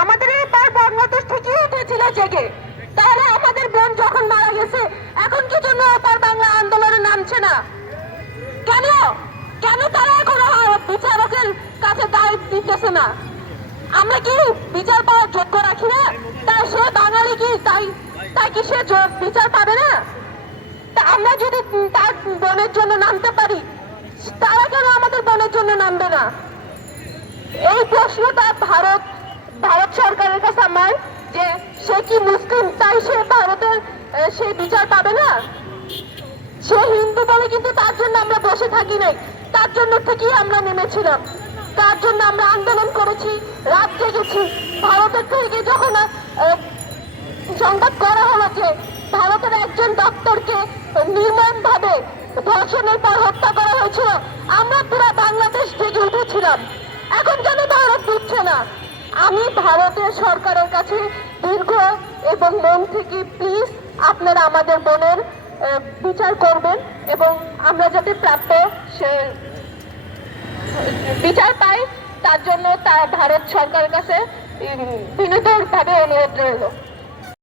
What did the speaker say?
আমাদের এবার বাংলাদেশ থেকেই উঠেছিল জেগে। তাহলে আমাদের বোন যখন মারা গেছে, এখন কি জন্য তার বাংলা আন্দোলনে নামছে না? কেন? কেন তারা এখনও বিচারকের কাছে দায় দিতেছে না? আমরা কি বিচার পাওয়ার যোগ্য রাখি না? তাই সে বাঙালি কি, তাই তাই কি সে বিচার পাবে না? তা আমরা যদি তার বোনের জন্য নামতে পারি, তারা কেন আমাদের বোনের জন্য নামবে না? এই প্রশ্নটা ভারত ভারত সরকারের কাছে আমার, যে সে কি মুসলিম, তাই সে ভারতের সে বিচার পাবে না? সে হিন্দু বলে কিন্তু তার জন্য আমরা বসে থাকি নাই। তার জন্য থেকেই আমরা নেমেছিলাম। তার জন্য আমরা আন্দোলন করেছি, রাত জেগেছি। ভারতের থেকে যখন সংবাদ করা হলো যে ভারতের একজন ডক্টরকে নির্মম ভাবে ধর্ষণের পর হত্যা করা হয়েছিল, আমরা পুরো বাংলাদেশ থেকে উঠেছিলাম। এখন কেন ভারত উঠছে না? আমি ভারতের সরকারের কাছে দীর্ঘ এবং মন থেকে প্লিজ আপনারা আমাদের বোনের বিচার করবেন এবং আমরা যাতে প্রাপ্য সে, বিচার পাই, তার জন্য তা ভারত সরকারের কাছে বিনোদনভাবে অনুরোধ রইল।